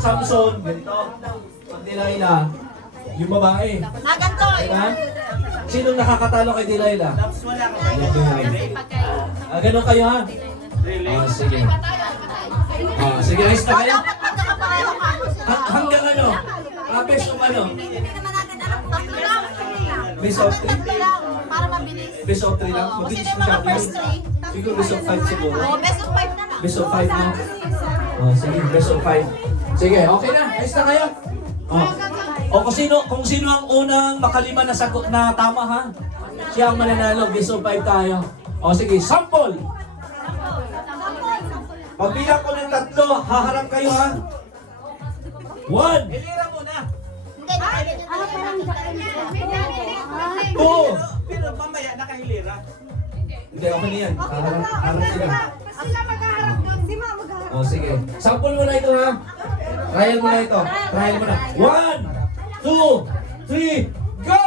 Samson, ganito. Pag Delilah, yung babae. Ganto. Diba? Sinong nakakatalo kay Delilah? Ganun kayo ha? Sige. Sige, ayos na kayo? Hanggang ano? Best of ano? Best of 3? Para mabilis. Best of 3 lang? Mabilis Kasi mo siya. mga first 3. Siguro best of 5 siguro. Best of 5 na lang. Best of 5 na. Sige, best of 5. Sige, okay na. Ayos na kayo? O kung sino ang unang makalima na sagot na tama ha? Siya ang mananalo. Best of 5 tayo. O sige, sample! Pagbilang ko ng 3, haharap kayo ha? 1, Hilira muna. 2, Pero mamaya nakahilira. hindi, okay na yan. Harap sila. Sila maghaharap doon. Si Ma maghaharap. O sige. Sample mo na ito ha. Trial mo na ito. Trial mo na. 1, 2, 3, go!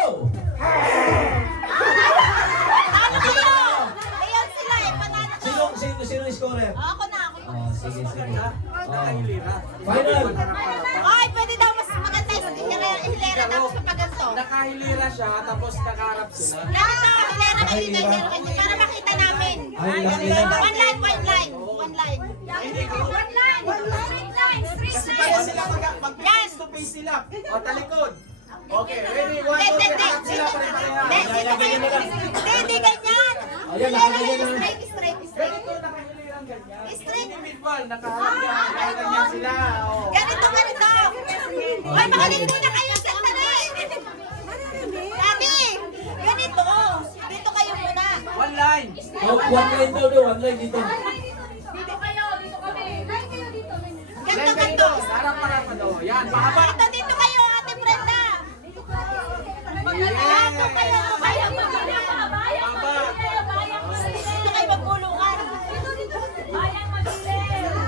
Talo kayo! Ayan sila eh. Panalo to. Sino yung scorer? Ako na. Sige. Nakahilira. Final! Ay, pwede daw mas maganda yung hilera daw sa paganto. Nakahilira siya, tapos nakaharap sila. Ganito, hilera kayo hilera kayo para makita namin. Ay, ilan? One line. One line. Kasi bago sila mag-face to face sila. O, talikod. Okay, ready? 1, 2, 3. Harap sila pare-pareha. Hindi ganyan. Ayan, nakaganyan na. Straight. Ganito nakahilirang ganyan. Straight. Yung midball, nakaharap yan. Nakaganyan sila. O. Ganito. Ay, magaling muna kayo sa tanay. Sabi, ganito. Dito kayo muna. One line. One line daw daw, one line dito. Dito kami. Then Ganito. ganito. Harap-harap ano. Yan, mahaba. Dito kayo, Ate Brenda. Dito kayo. Mahaba. Dito kayo magkulungan.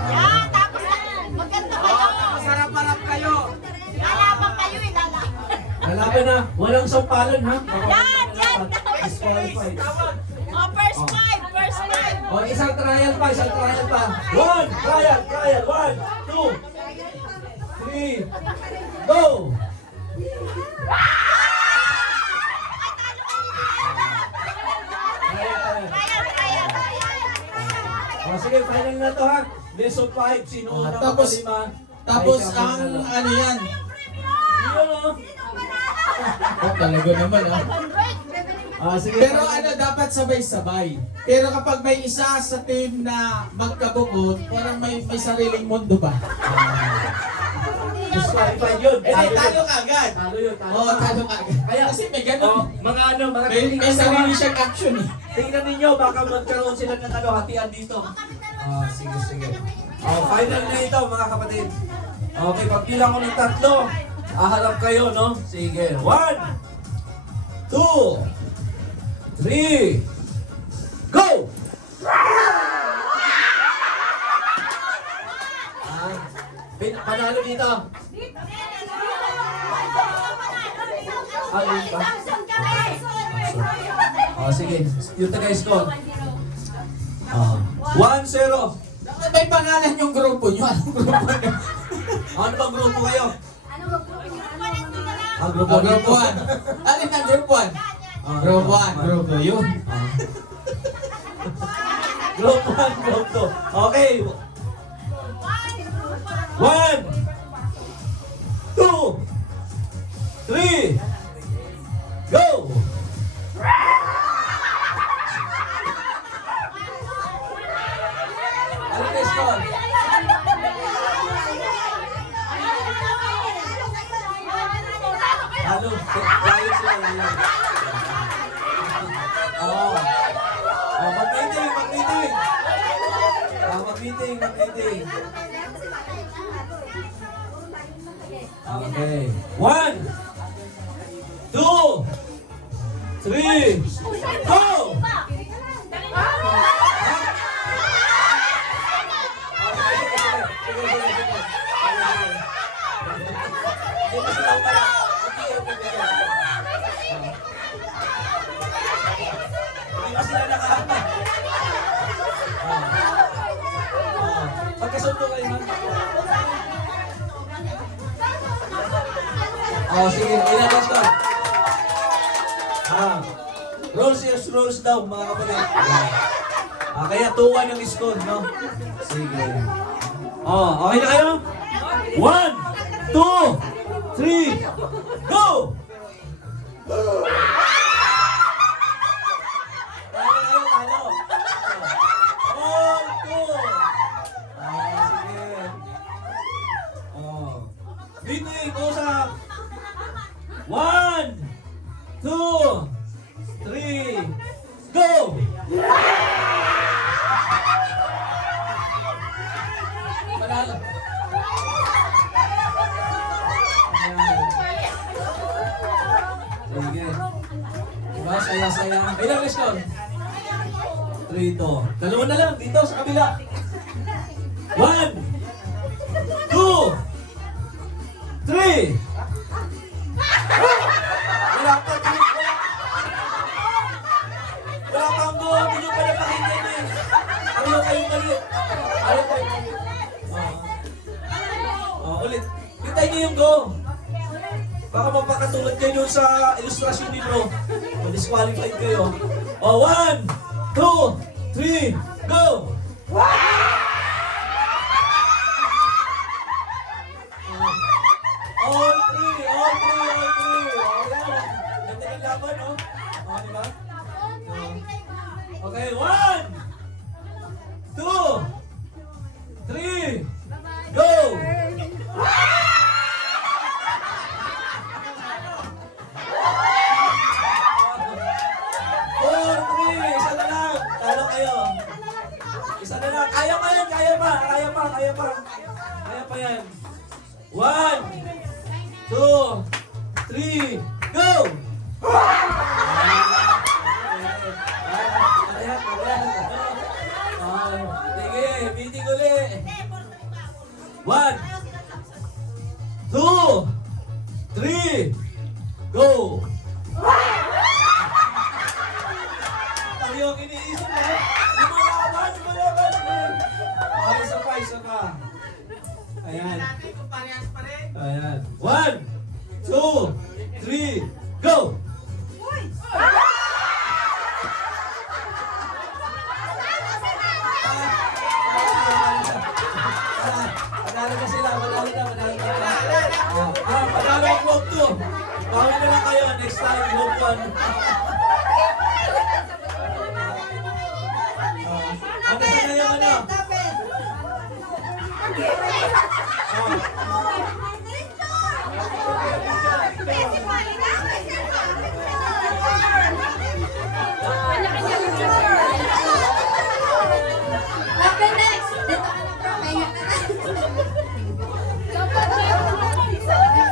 Yan, tapos magganto kayo. Tapos harap-harap kayo. Lalaban kayo eh, lalaban. Lalaban na, walang sampalan ha? Yan. Disqualified. Tawag. Oh, first five. O, isang trial pa. 1, trial. 1, 2, 3, go! O, sige, final na to ha. Best of 5, sino unang Tapos- makalima? Tapos ay ang kamanalo. ano yan? Yun o. Oh, talaga naman ah. Sige. Pero ano, dapat sabay-sabay. Pero kapag may isa sa team na magkabukod, parang may sariling mundo ba? Disqualified yun. Talo ka agad. Talo yun. Oo, talo ka agad. Kaya, Kasi may oh, ganun. mga May sarili siyang action eh. tingnan ninyo, baka magkaroon sila ng hatian dito. Sige. Final na ito, mga kapatid. Okay, pagbilang ko ng 3, aharap kayo, no? Sige. 1, 2, 3, go! Panalo dito. Ayun pa. Sige. Yung taga-score. 1-0. Dapat may pangalan yung grupo nyo. Anong grupo nyo? Ano bang grupo kayo? Ang grupo Oh, group 1. Alin ang group 1? Group 1. Group 2. Yun. Group 1, group 2. Okay. 1, 2, 3, go! Ano na score? Halo, layo sila, layo. Oo. Mag-meeting. Mag-meeting. Okay. 1, 2, 3, go! Pagkasundo kayo, ha? Oh, sige, ilabas ka. Rules is rules daw, mga kapatid. Kaya 2-1 yung score, no? Sige. Oh, okay na kayo? 1, 2, 3, go! Talo kayo, talo. All, 2. Sige. Dito ito sa 1, 2, 3, go! Panalo. Sige. Diba, saya-saya. Ilang lesson? 3 to. Dalawa na lang, dito sa kabila. 1, 2, 3. Wala pa, wala kang go, hindi nyo pa napakinggan eh. Ayaw kayong mali. Ayaw kayong mali. Ulit. Kitay nyo yung go. Baka mapakatulad kayo sa ilustrasyon ni bro. Disqualified kayo. 1, 2, 3, go! All three. Ayan. Ganda ng laban, no? Diba? Okay, 1, 2, 3, go! 4-3, isa na lang. Talo kayo. Isa na lang. Kaya pa yan, kaya pa. Kaya pa yan. 1, 2, 3, go! Sige, meeting uli. 1, 2, 3, go! Ang iyong iniisip mo, lumalaban. Isa ka. Ayan. Ayan. 1, 2, 3, go! Manalo na sila, manalo na. Manalo ang Globe 2. Bawi na lang kayo, next time, Globe 1. Ano sa ngayon, ano?